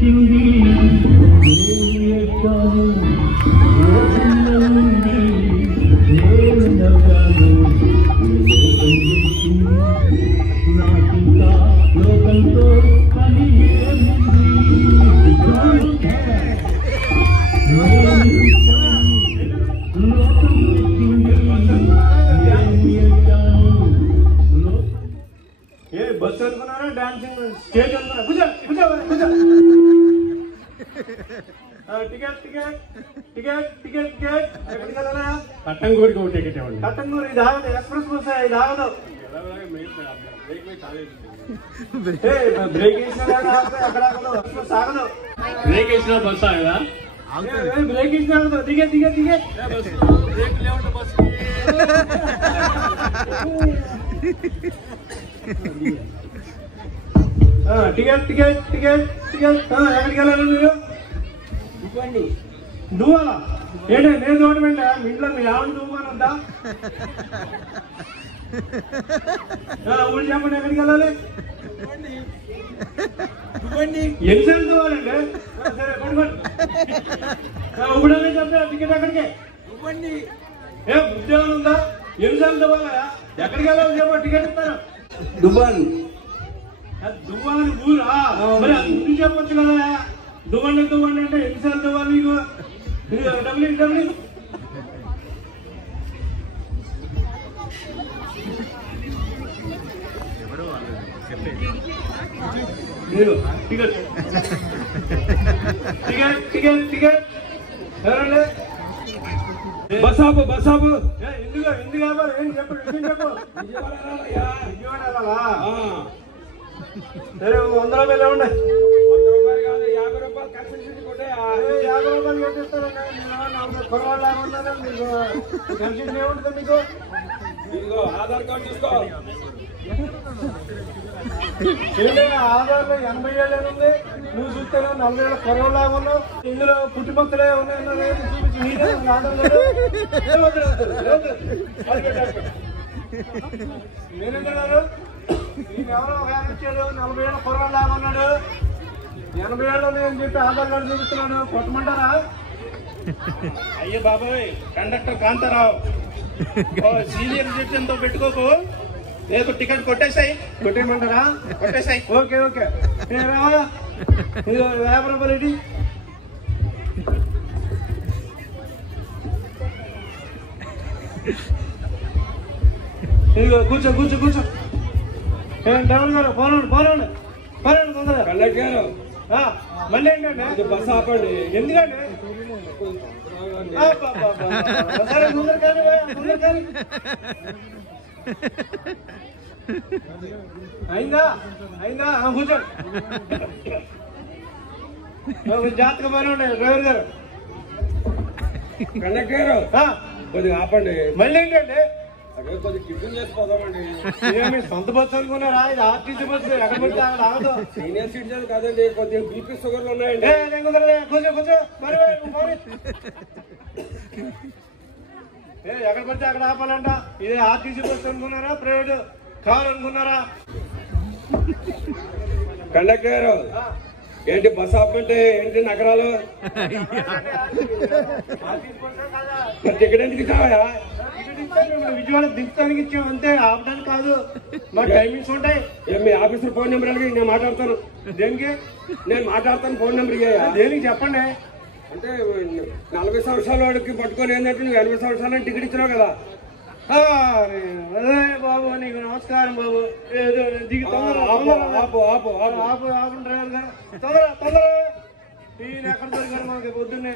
పెట్టింది నాకింకా లోకంతో పని బస్సు అనుకున్నారా డాన్సింగ్ స్టేజ్ అనుకున్నా కూర్చో కూర్చో కూర్చో ticket ticket ticket ticket ticket ఎక్కడికి వెళ్ళాలా కట్టంగూరికి ఒక టికెట్ ఇవ్వండి కట్టంగూరు ఇది ఆగదు ఎక్స్ప్రెస్ బస్ ఇది ఆగదు బ్రేక్ వేసినా అక్కడ ఆగదు ఎక్స్ప్రెస్ ఆగదు బ్రేక్ వేసినా బస్ ఆగదా బ్రేక్ వేసినా ఆగదు దిగే దిగే దిగే బ్రేక్ లేవంటే bus ticket ticket ticket ticket ఎక్కడికి వెళ్ళాలి మీరు ఇవ్వండి దువ్వాలా ఏంటి నేను చూడమంటే మీ ఇంట్లో మీ ఆవిడ దువ్వమనొద్దా ఊళ్ళు చెప్పండి ఎక్కడికి వెళ్ళాలి ఎన్నిసార్లు దువ్వాలండి సరే పడుకోండి ఇప్పుడనే చెప్తా టికెట్ ఎక్కడికి ఇవ్వండి ఏ ఉద్యోగం ఉందా ఎన్నిసార్లు దువ్వాలా ఎక్కడికి వెళ్ళాలి చెప్పండి టికెట్ ఇస్తాను దువ్వాను దువ్వాని ఊరా మరి అది ఊరి చెప్పొచ్చు కదా దువ్వండి దువ్వండి అంటే ఎన్నిసార్లు దువ్వాలి నీకు డబ్బులు డబ్బులు టికెట్ టికెట్ టికెట్ టికెట్ ఎవరండి బస్ ఆపు బస్ ఆపు ఎందుకు ఎందుకు ఆపాలి ఏం చెప్పు విషయం చెప్పు విజయవాడ వెళ్ళాలా సరే 100 రూపాయలు ఇవ్వండి 100 రూపాయలు కాదు 50 రూపాయలు కన్సెషన్ కొట్టే 50 రూపాయలు కట్టిస్తాను కుర్రవాళ్ళు లేకుండా మీకు కన్సెషన్ ఏముంటుంది మీకు ఇదిగో ఆధార్ కార్డు తీసుకో ఏంటి ఆధార్లో 80 ఏళ్ళు ఉంది నువ్వు చూస్తే 40 ఏళ్ళ కుర్రవాళ్ళు ఉన్నావు ఇందులో పుట్టుపత్తులే ఉన్నాయి చూపించి నీదే నేనేంటున్నారు నీకెవరో ఒక ఆయన వచ్చాడు 40 ఏళ్ళ కుర్రవాళ్ళు లాగున్నాడు 80 ఏళ్ళు అని చెప్పి ఆధార్ కార్డు చూపిస్తున్నాను కొట్టమంటారా అయ్యో బాబాయ్ కండక్టర్ కాంతారావు సీనియర్ సిటిజన్తో పెట్టుకోకు లేదు టికెట్ కొట్టేసాయి కొట్టేయమంటారా కొట్టేసాయి ఓకే ఓకే 50 రూపాయలు ఏంటి ఇదిగో కూర్చో కూర్చో కూర్చో డ్రైవర్ గారు పోనండి పోనండి పోనండి తొందరగా కండక్టర్ గారు మళ్ళీ ఏంటండి బస్సు ఆపండి ఎందుకండి సరే ముందర కానీ ముందర కానీ అయిందా అయిందా కూర్చోండి జాగ్రత్తగా పోనండి డ్రైవర్ గారు కండక్టర్ గారు కొద్దిగా ఆపండి మళ్ళీ ఏంటండి కొద్దిగా టిఫిన్ చేసుకోదామండి ఏమి సొంత బస్సు అనుకున్నారా ఇది ఆర్టీసీ బస్సు ఎక్కడ పడితే అక్కడ ఆగదు సీనియర్ సిటిజన్ కాదండి కొద్దిగా బీపీ షుగర్లు ఉన్నాయండి కూర్చో కూర్చో మరి ఎక్కడ పడితే అక్కడ ఆపాలంట ఇది ఆర్టీసీ బస్సు అనుకున్నారా ప్రైవేట్ కారు అనుకున్నారా కండక్టర్ గారు ఏంటి బస్ ఆపంటే ఏంటి నగరాలు టికెట్ ఎందుకు కావాలా విజయవాడ దించడానికి ఇచ్చాం అంతే ఆపడానికి కాదు మా టైమింగ్స్ ఉంటాయి మీ ఆఫీసర్ ఫోన్ నెంబర్ అడిగి నేను మాట్లాడతాను దేనికి నేను మాట్లాడతాను ఫోన్ నెంబర్ దేనికి చెప్పండి అంటే 40 సంవత్సరాల వాడికి పట్టుకొని ఏంటంటే నువ్వు 80 సంవత్సరాలని టికెట్ ఇచ్చినావు కదా అదే బాబు నీకు నమస్కారం బాబు ఏదో దిగి ఆపు డ్రైవర్ గారు తొందర తొందర ఈయన ఎక్కడ దొరికారు మనకి పొద్దున్నే